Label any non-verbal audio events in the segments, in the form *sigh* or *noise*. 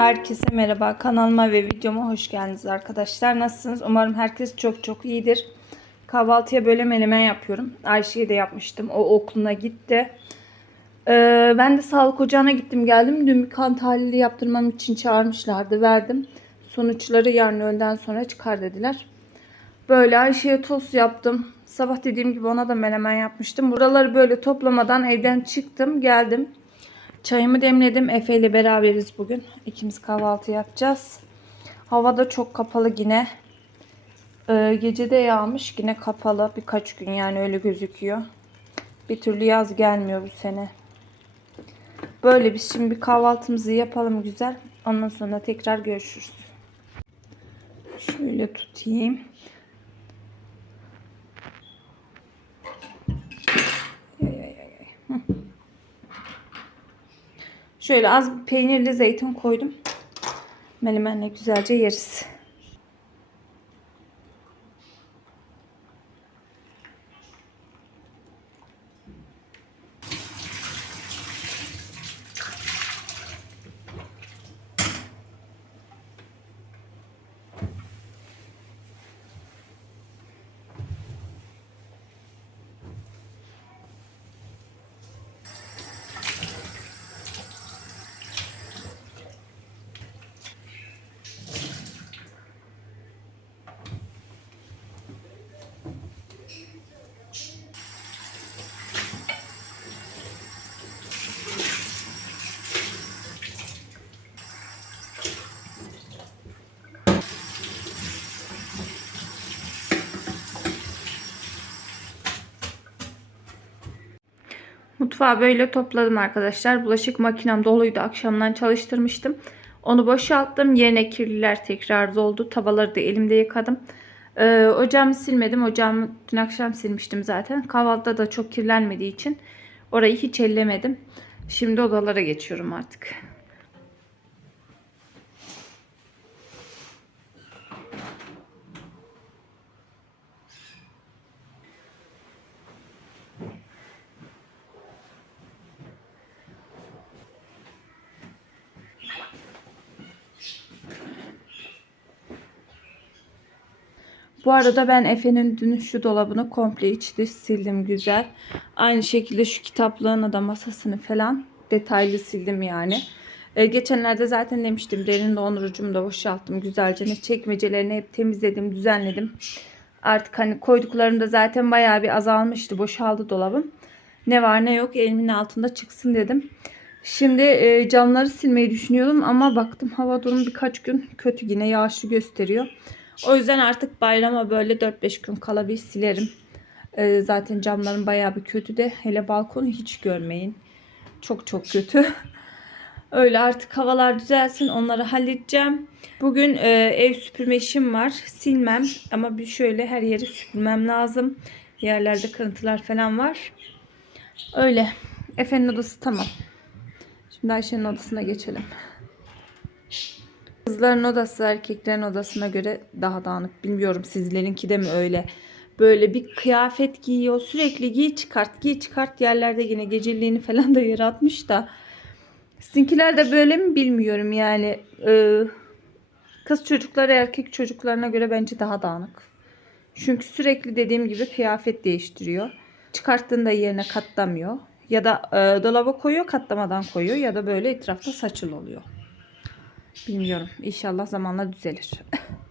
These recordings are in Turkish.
Herkese merhaba. Kanalıma ve videoma hoş geldiniz arkadaşlar. Nasılsınız? Umarım herkes çok çok iyidir. Kahvaltıya böyle menemen yapıyorum. Ayşe'ye de yapmıştım. O okuluna gitti. Ee, ben de sağlık ocağına gittim geldim. Dün bir kan tahlili yaptırmam için çağırmışlardı. Verdim. Sonuçları yarın öğleden sonra çıkar dediler. Böyle Ayşe'ye tost yaptım. Sabah dediğim gibi ona da menemen yapmıştım. Buraları böyle toplamadan evden çıktım geldim. Çayımı demledim. Efe ile beraberiz bugün. İkimiz kahvaltı yapacağız. Hava da çok kapalı yine. Ee, gece de yağmış. Yine kapalı birkaç gün yani öyle gözüküyor. Bir türlü yaz gelmiyor bu sene. Böyle biz şimdi bir kahvaltımızı yapalım güzel. Ondan sonra tekrar görüşürüz. Şöyle tutayım. Şöyle az peynirli zeytin koydum. Menemenle güzelce yeriz. Mutfağı böyle topladım arkadaşlar. Bulaşık makinem doluydu. Akşamdan çalıştırmıştım. Onu boşalttım. Yerine kirliler tekrar doldu. Tavaları da elimde yıkadım. Ee, ocağımı silmedim. Ocağımı dün akşam silmiştim zaten. Kahvaltıda da çok kirlenmediği için orayı hiç ellemedim. Şimdi odalara geçiyorum artık. Bu arada ben Efe'nin dün şu dolabını komple iç sildim güzel. Aynı şekilde şu kitaplığını da masasını falan detaylı sildim yani. Ee, geçenlerde zaten demiştim derin dondurucumu da boşalttım güzelce. Ne çekmecelerini hep temizledim düzenledim. Artık hani koyduklarım da zaten bayağı bir azalmıştı boşaldı dolabım. Ne var ne yok elimin altında çıksın dedim. Şimdi e, camları silmeyi düşünüyordum ama baktım hava durumu birkaç gün kötü yine yağışlı gösteriyor. O yüzden artık bayrama böyle 4-5 gün kala bir silerim. Ee, zaten camlarım bayağı bir kötü de hele balkonu hiç görmeyin. Çok çok kötü. *laughs* Öyle artık havalar düzelsin onları halledeceğim. Bugün e, ev süpürme işim var. Silmem ama bir şöyle her yeri süpürmem lazım. Yerlerde kırıntılar falan var. Öyle. Efe'nin odası tamam. Şimdi Ayşe'nin odasına geçelim. Kızların odası erkeklerin odasına göre daha dağınık. Bilmiyorum sizlerinki de mi öyle. Böyle bir kıyafet giyiyor. Sürekli giy çıkart giy çıkart yerlerde yine geceliğini falan da yere atmış da. Sizinkiler de böyle mi bilmiyorum yani. Ee, kız çocukları erkek çocuklarına göre bence daha dağınık. Çünkü sürekli dediğim gibi kıyafet değiştiriyor. Çıkarttığında yerine katlamıyor. Ya da e, dolaba koyuyor katlamadan koyuyor ya da böyle etrafta saçıl oluyor. Bilmiyorum. İnşallah zamanla düzelir. *laughs*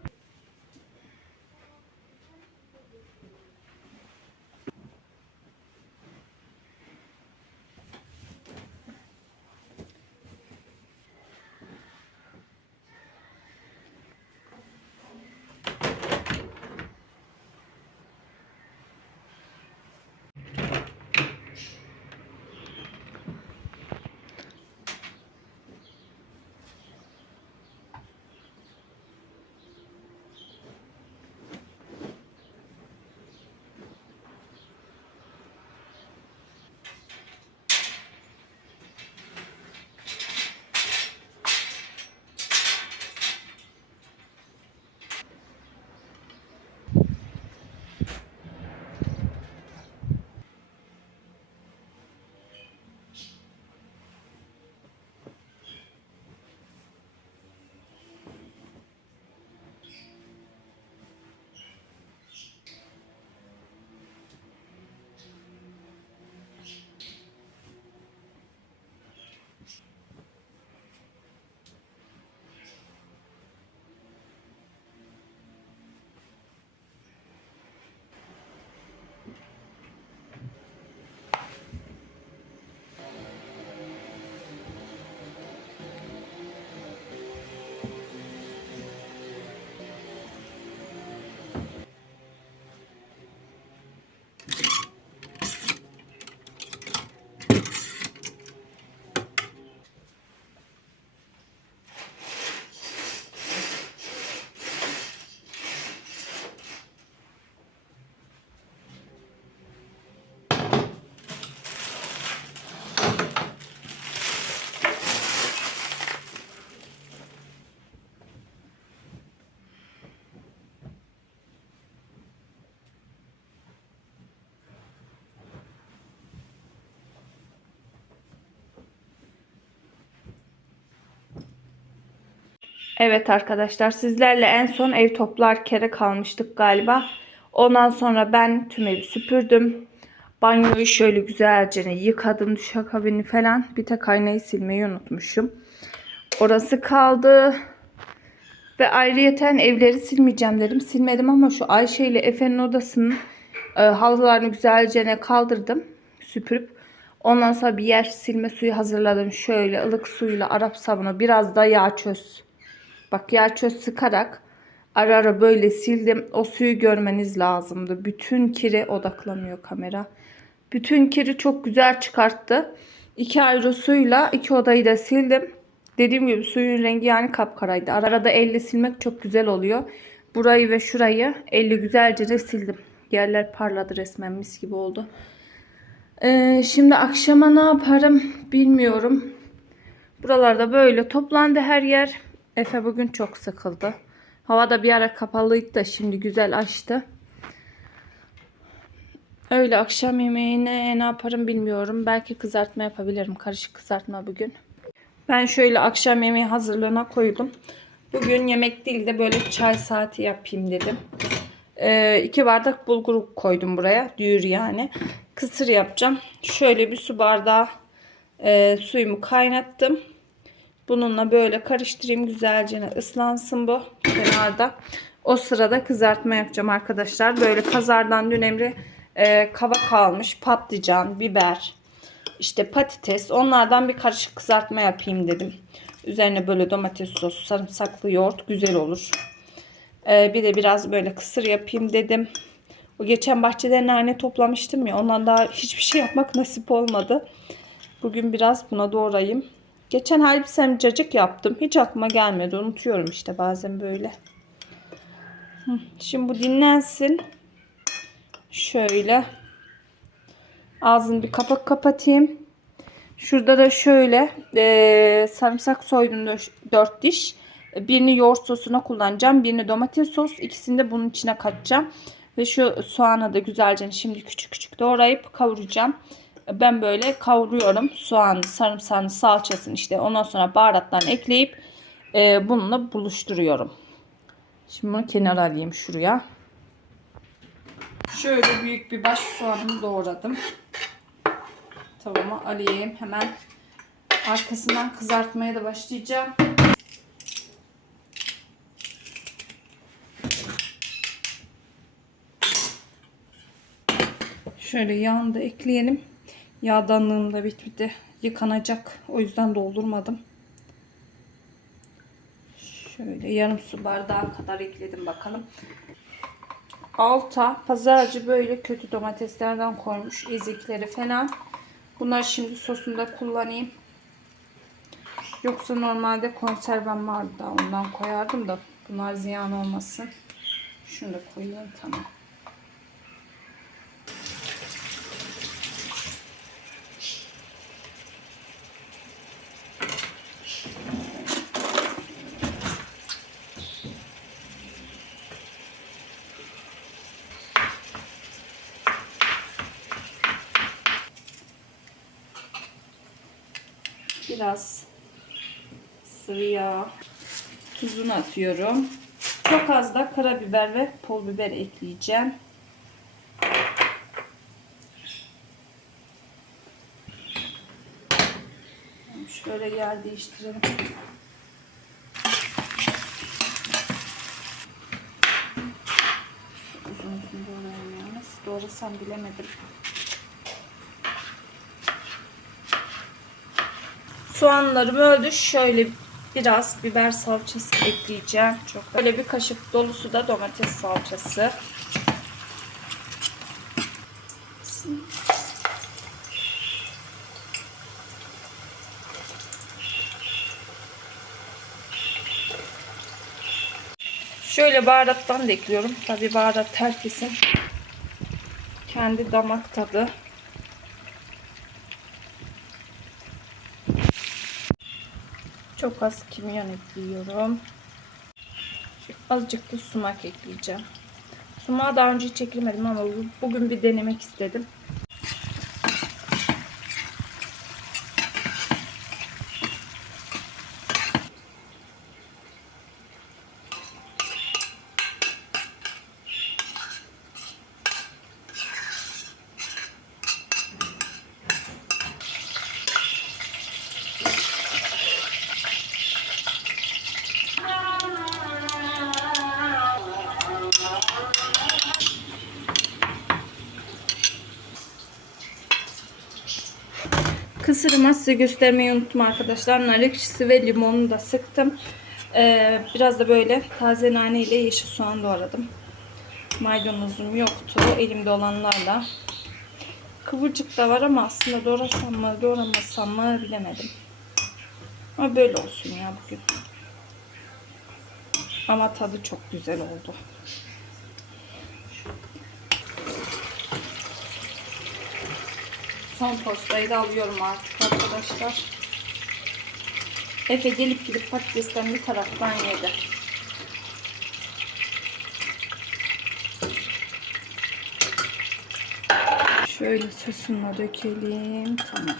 Evet arkadaşlar sizlerle en son ev toplar kere kalmıştık galiba. Ondan sonra ben tüm evi süpürdüm. Banyoyu şöyle güzelce yıkadım duşakabini falan. Bir tek aynayı silmeyi unutmuşum. Orası kaldı. Ve ayrıyeten evleri silmeyeceğim dedim. Silmedim ama şu Ayşe ile Efe'nin odasının e, halılarını güzelce kaldırdım. Süpürüp. Ondan sonra bir yer silme suyu hazırladım. Şöyle ılık suyla Arap sabunu biraz da yağ çöz. Bak yağ çöz sıkarak ara ara böyle sildim. O suyu görmeniz lazımdı. Bütün kiri odaklanıyor kamera. Bütün kiri çok güzel çıkarttı. İki ayrı suyla iki odayı da sildim. Dediğim gibi suyun rengi yani kapkaraydı. Arada elle silmek çok güzel oluyor. Burayı ve şurayı elle güzelce de sildim. Yerler parladı resmen mis gibi oldu. Ee, şimdi akşama ne yaparım bilmiyorum. Buralarda böyle toplandı her yer. Efe bugün çok sıkıldı. Hava da bir ara kapalıydı da şimdi güzel açtı. Öyle akşam yemeğine ne yaparım bilmiyorum. Belki kızartma yapabilirim. Karışık kızartma bugün. Ben şöyle akşam yemeği hazırlığına koydum. Bugün yemek değil de böyle çay saati yapayım dedim. Ee, iki bardak bulgur koydum buraya. Düğür yani. Kısır yapacağım. Şöyle bir su bardağı e, suyumu kaynattım. Bununla böyle karıştırayım güzelce ıslansın bu kenarda. O sırada kızartma yapacağım arkadaşlar. Böyle kazardan dün Emre e, kabak almış. Patlıcan, biber, işte patates. Onlardan bir karışık kızartma yapayım dedim. Üzerine böyle domates sosu, sarımsaklı yoğurt güzel olur. E, bir de biraz böyle kısır yapayım dedim. O geçen bahçede nane toplamıştım ya. Ondan daha hiçbir şey yapmak nasip olmadı. Bugün biraz buna doğrayayım. Geçen halbisem cacık yaptım. Hiç aklıma gelmedi. Unutuyorum işte bazen böyle. Şimdi bu dinlensin. Şöyle. Ağzını bir kapak kapatayım. Şurada da şöyle e, sarımsak soydum 4 diş. Birini yoğurt sosuna kullanacağım. Birini domates sos. İkisini de bunun içine katacağım. Ve şu soğanı da güzelce şimdi küçük küçük doğrayıp kavuracağım. Ben böyle kavuruyorum. Soğanı, sarımsağını, salçasını işte ondan sonra baharatlarını ekleyip e, bununla buluşturuyorum. Şimdi bunu kenara alayım şuraya. Şöyle büyük bir baş soğanımı doğradım. Tavama alayım. Hemen arkasından kızartmaya da başlayacağım. Şöyle yağını da ekleyelim. Yağdanlığım da bitmedi. Yıkanacak. O yüzden doldurmadım. Şöyle yarım su bardağı kadar ekledim bakalım. Alta pazarcı böyle kötü domateslerden koymuş. ezikleri falan. Bunları şimdi sosunda kullanayım. Yoksa normalde konservem vardı da ondan koyardım da bunlar ziyan olmasın. Şunu da koyayım tamam. Biraz sıvı yağ, tuzunu atıyorum. Çok az da karabiber ve pul biber ekleyeceğim. Şöyle yer değiştirelim. Uzun uzun doğrayayım ya. Nasıl doğrasam bilemedim. Soğanlarım öldü. Şöyle biraz biber salçası ekleyeceğim. Çok böyle bir kaşık dolusu da domates salçası. Şöyle baharattan da ekliyorum. Tabi baharat herkesin kendi damak tadı. Çok az kimyon ekliyorum. Azıcık da sumak ekleyeceğim. Sumağı daha önce hiç ama bugün bir denemek istedim. Kısırıma size göstermeyi unuttum arkadaşlar. Nar ekşisi ve limonunu da sıktım. Ee, biraz da böyle taze nane ile yeşil soğan doğradım. Maydanozum yoktu. Elimde olanlarla. Kıvırcık da var ama aslında doğrasam mı doğramasam mı bilemedim. Ama böyle olsun ya bugün. Ama tadı çok güzel oldu. Son postayı da alıyorum artık arkadaşlar. Efe gelip gidip patatesten bir taraftan yedi. Şöyle sosunu dökelim. Tamam.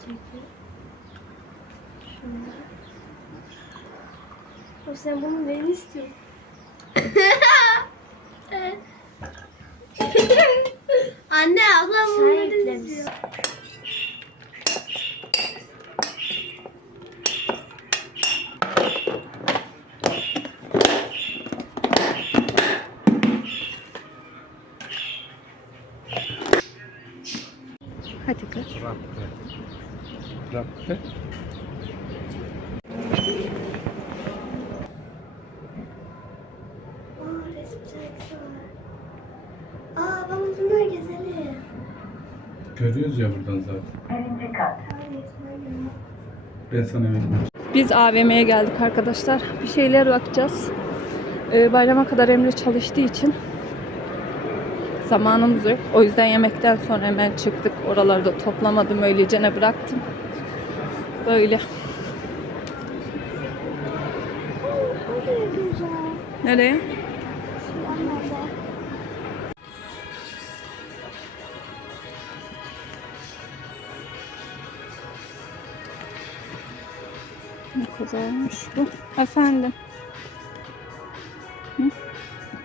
Çekiyor? Şunları. O sen bunun neyini istiyorsun? *laughs* Anne ablam bunu istiyor. Aa baba bunlar gezelim. Görüyoruz ya buradan zaten. Hayır hayır. Ben sana vereyim. Biz AVM'ye geldik arkadaşlar. Bir şeyler bakacağız. Ee, bayrama kadar Emre çalıştığı için zamanımız yok. O yüzden yemekten sonra hemen çıktık. Oraları da toplamadım. Öylece bıraktım. Böyle. Nereye? Ne kadarmış bu? Efendim. Hı?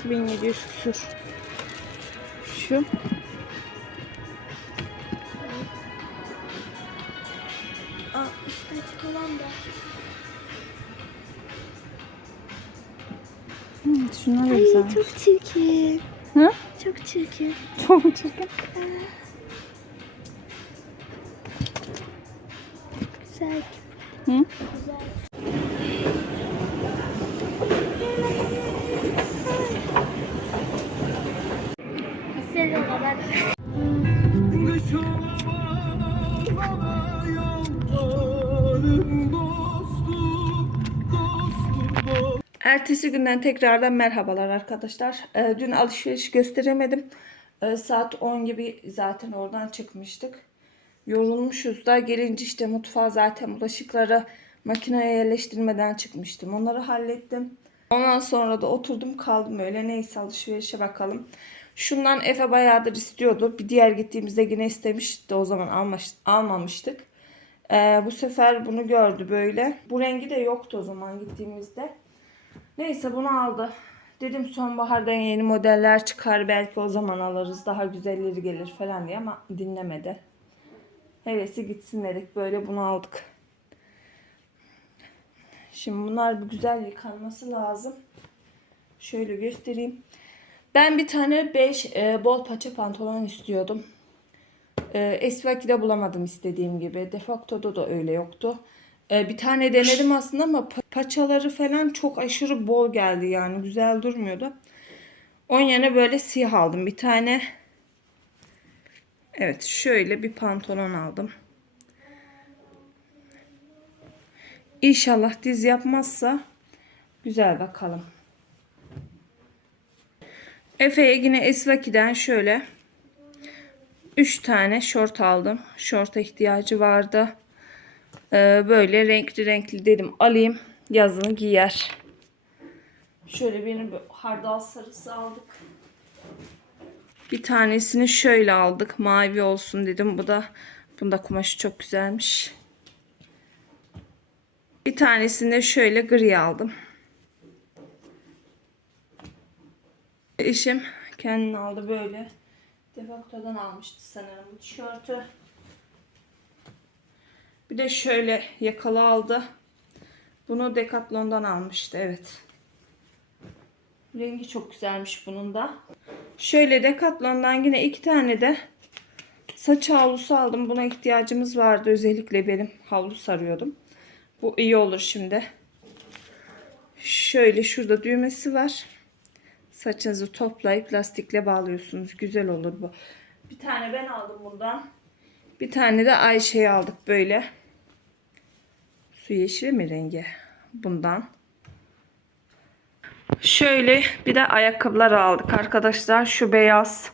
2700 küsur. Şu. Aa üstte açık olan da. Hı, şunlar Ay güzelmiş. çok çirkin. Hı? Çok çirkin. Çok çirkin. Güzel. Güzel. Ben. Ertesi günden tekrardan merhabalar arkadaşlar. Ee, dün alışveriş gösteremedim. Ee, saat 10 gibi zaten oradan çıkmıştık. Yorulmuşuz da gelince işte mutfağa zaten bulaşıkları makineye yerleştirmeden çıkmıştım. Onları hallettim. Ondan sonra da oturdum kaldım öyle. Neyse alışverişe bakalım. Şundan Efe bayağıdır istiyordu. Bir diğer gittiğimizde yine istemişti. O zaman almış, almamıştık. Ee, bu sefer bunu gördü böyle. Bu rengi de yoktu o zaman gittiğimizde. Neyse bunu aldı. Dedim sonbahardan yeni modeller çıkar belki o zaman alırız daha güzelleri gelir falan diye ama dinlemedi. Hevesi gitsin dedik böyle bunu aldık. Şimdi bunlar bir güzel yıkanması lazım. Şöyle göstereyim. Ben bir tane 5 bol paça pantolon istiyordum. E, Esvaki'de bulamadım istediğim gibi. Defacto'da da öyle yoktu. E, bir tane denedim aslında ama pa- paçaları falan çok aşırı bol geldi yani güzel durmuyordu. Onun yerine böyle siyah aldım. Bir tane evet şöyle bir pantolon aldım. İnşallah diz yapmazsa güzel bakalım. Efe'ye yine Esvaki'den şöyle 3 tane şort aldım. Şorta ihtiyacı vardı. Ee, böyle renkli renkli dedim alayım. Yazını giyer. Şöyle bir hardal sarısı aldık. Bir tanesini şöyle aldık. Mavi olsun dedim. Bu da bunda kumaşı çok güzelmiş. Bir tanesini şöyle gri aldım. Eşim kendini aldı böyle Defakto'dan almıştı sanırım bu tişörtü. Bir de şöyle yakalı aldı. Bunu Decathlon'dan almıştı evet. Rengi çok güzelmiş bunun da. Şöyle Decathlon'dan yine iki tane de saç havlusu aldım. Buna ihtiyacımız vardı. Özellikle benim havlu sarıyordum. Bu iyi olur şimdi. Şöyle şurada düğmesi var. Saçınızı toplayıp lastikle bağlıyorsunuz. Güzel olur bu. Bir tane ben aldım bundan. Bir tane de Ayşe'ye aldık böyle. Su yeşili mi rengi? Bundan. Şöyle bir de ayakkabılar aldık arkadaşlar. Şu beyaz.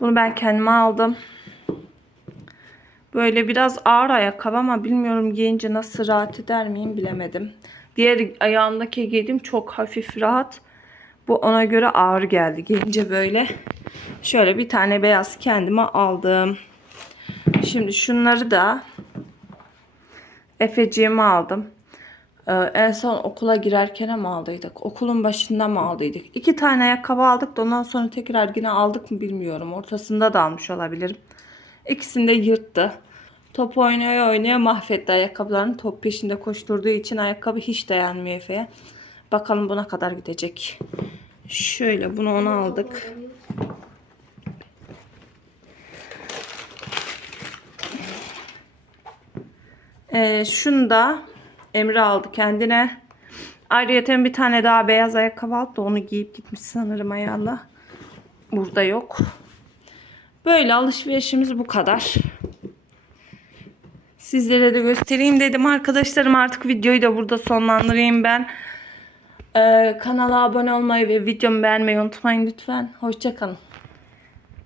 Bunu ben kendime aldım. Böyle biraz ağır ayakkabı ama bilmiyorum giyince nasıl rahat eder miyim bilemedim. Diğer ayağımdaki giydim çok hafif rahat. Bu ona göre ağır geldi giyince böyle. Şöyle bir tane beyaz kendime aldım. Şimdi şunları da Efeciğime aldım. Ee, en son okula girerken mi aldıydık? Okulun başında mı aldıydık? İki tane ayakkabı aldık da ondan sonra tekrar yine aldık mı bilmiyorum. Ortasında da almış olabilirim. İkisini de yırttı. Top oynaya oynaya mahvetti ayakkabılarını. Top peşinde koşturduğu için ayakkabı hiç dayanmıyor Efe'ye. Bakalım buna kadar gidecek. Şöyle bunu ona aldık. Ee, şunu da Emre aldı kendine. Ayrıca bir tane daha beyaz ayakkabı aldı onu giyip gitmiş sanırım ayağına. Burada yok. Böyle alışverişimiz bu kadar. Sizlere de göstereyim dedim arkadaşlarım. Artık videoyu da burada sonlandırayım ben. Ee, kanala abone olmayı ve videomu beğenmeyi unutmayın lütfen. Hoşçakalın.